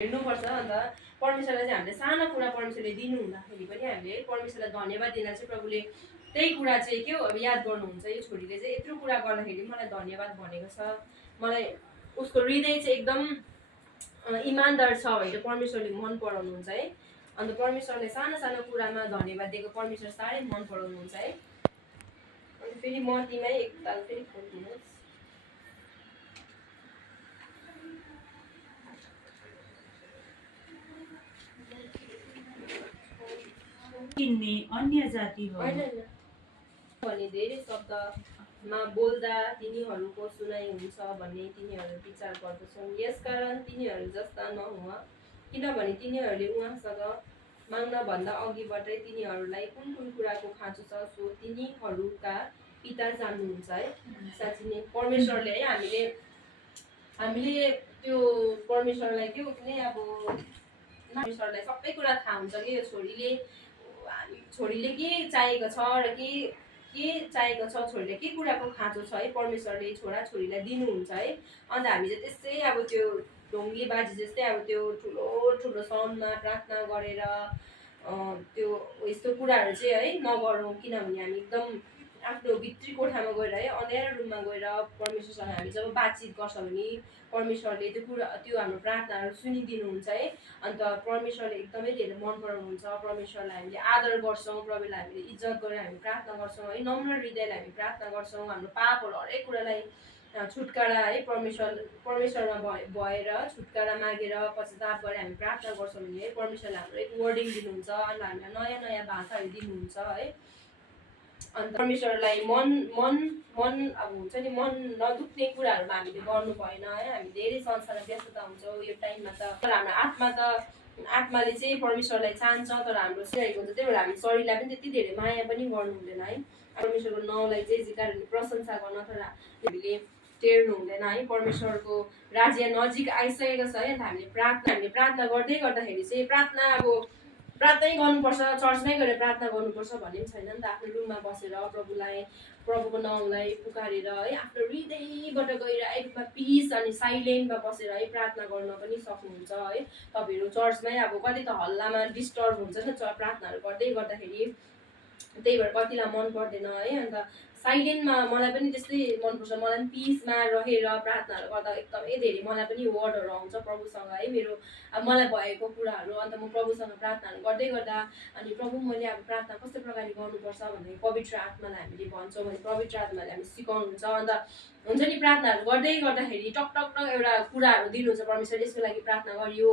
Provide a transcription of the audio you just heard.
हेर्नुपर्छ। अन्त परमेश्वरलाई चाहिँ हामीले सानो कुरा परमेश्वरले दिनु हुँदाखेरि पनि हामीले परमेश्वरलाई धन्यवाद दिँदा चाहिँ प्रभुले त्यही कुरा चाहिँ के हो अब याद गर्नुहुन्छ। यो छोरीले चाहिँ यत्रो कुरा गर्दाखेरि मलाई धन्यवाद भनेको छ, मलाई उसको हृदय चाहिँ एकदम इमान्दार छ भनेर परमेश्वरले मन पराउनुहुन्छ है। अन्त परमेश्वरले सानो सानो कुरामा धन्यवाद दिएको परमेश्वर साह्रै मन पराउनुहुन्छ है। अन्त फेरि मतीमै एकताल फेरि खोल्नुहोस्। किन्ने अन्य जाति हो भने धेरै शब्दमा बोल्दा तिनीहरूको सुनाइ हुन्छ भन्ने तिनीहरू विचार गर्दछन्। यसकारण तिनीहरू जस्ता नहुँ, किनभने तिनीहरूले उहाँसँग माग्नभन्दा अघिबाटै तिनीहरूलाई कुन कुन कुराको खाँचो छ सो तिनीहरूका पिता जान्नुहुन्छ है। साँच्चै नै परमेश्वरले है हामीले त्यो परमेश्वरलाई के हो कि अब परमेश्वरलाई सबै कुरा थाहा हुन्छ कि यो छोरीले के चाहिएको छ र के चाहिएको छ, छोरीले के कुराको खाँचो छ है, परमेश्वरले छोरा छोरीलाई दिनुहुन्छ है। अन्त हामी चाहिँ त्यस्तै अब त्यो ढोङ्गे बाजी जस्तै अब त्यो ठुलो ठुलो साउन्डमा प्रार्थना गरेर त्यो यस्तो कुराहरू चाहिँ है नगरौँ। किनभने हामी एकदम आफ्नो भित्री कोठामा गएर है अँध्यारो रुममा गएर परमेश्वरसँग हामी जब बातचित गर्छौँ भने परमेश्वरले त्यो हाम्रो प्रार्थनाहरू सुनिदिनुहुन्छ है। अन्त परमेश्वरले एकदमै धेरै मन पराउनुहुन्छ। परमेश्वरलाई हामीले आदर गर्छौँ, प्रभुलाई हामीले इज्जत गरेर हामी प्रार्थना गर्छौँ है। नम्र हृदयले हामी प्रार्थना गर्छौँ। हाम्रो पापहरू हरेक कुरालाई छुटकारा है परमेश्वरमा भएर छुटकारा मागेर पश्चाताप गरेर हामी प्रार्थना गर्छौँ भने है परमेश्वरले हाम्रो एक वर्डिङ दिनुहुन्छ। अन्त हामीलाई नयाँ नयाँ भाषाहरू दिनुहुन्छ है। अन्त परमेश्वरलाई मन मन मन अब हुन्छ नि मन नदुख्ने कुराहरूमा हामीले गर्नु भएन है। हामी धेरै संसारमा व्यस्तता हुन्छौँ यो टाइममा त, तर हाम्रो आत्माले चाहिँ परमेश्वरलाई चाहन्छ, तर हाम्रो शरीरको हुन्छ। त्यही भएर हामी शरीरलाई पनि त्यति धेरै माया पनि गर्नु हुँदैन है। परमेश्वरको नाउँलाई चाहिँ कारणले प्रशंसा गर्न तर हामीले टेर्नु हुँदैन है। परमेश्वरको राज्य नजिक आइसकेको छ है। अन्त हामीले प्रार्थना गर्दै गर्दाखेरि चाहिँ प्रार्थनै गर्नुपर्छ, चर्चमै गएर प्रार्थना गर्नुपर्छ भन्ने पनि छैन नि त। आफ्नो रुममा बसेर प्रभुको नाउँलाई पुकारेर है आफ्नो हृदयबाट गएर एकदम पिस अनि साइलेन्टमा बसेर है प्रार्थना गर्न पनि सक्नुहुन्छ है। तपाईँहरू चर्चमै अब कति त हल्लामा डिस्टर्ब हुन्छ नि त प्रार्थनाहरू गर्दाखेरि, त्यही भएर कतिलाई मन पर्दैन है। अन्त साइलेन्टमा मलाई पनि त्यस्तै मनपर्छ। मलाई पनि पिसमा रहेर प्रार्थनाहरू गर्दा एकदमै धेरै मलाई पनि वर्डहरू आउँछ प्रभुसँग है, मलाई भएको कुराहरू। अन्त म प्रभुसँग प्रार्थनाहरू गर्दै गर्दा अनि प्रभु मैले अब प्रार्थना कस्तो प्रकारले गर्नुपर्छ भन्ने पवित्र आत्मालाई हामीले भन्छौँ भने पवित्र आत्माले हामी सिकाउनुहुन्छ। अन्त हुन्छ नि प्रार्थनाहरू गर्दै गर्दाखेरि टक टक टक एउटा कुराहरू दिनुहुन्छ परमेश्वरले, यसको लागि प्रार्थना गरियो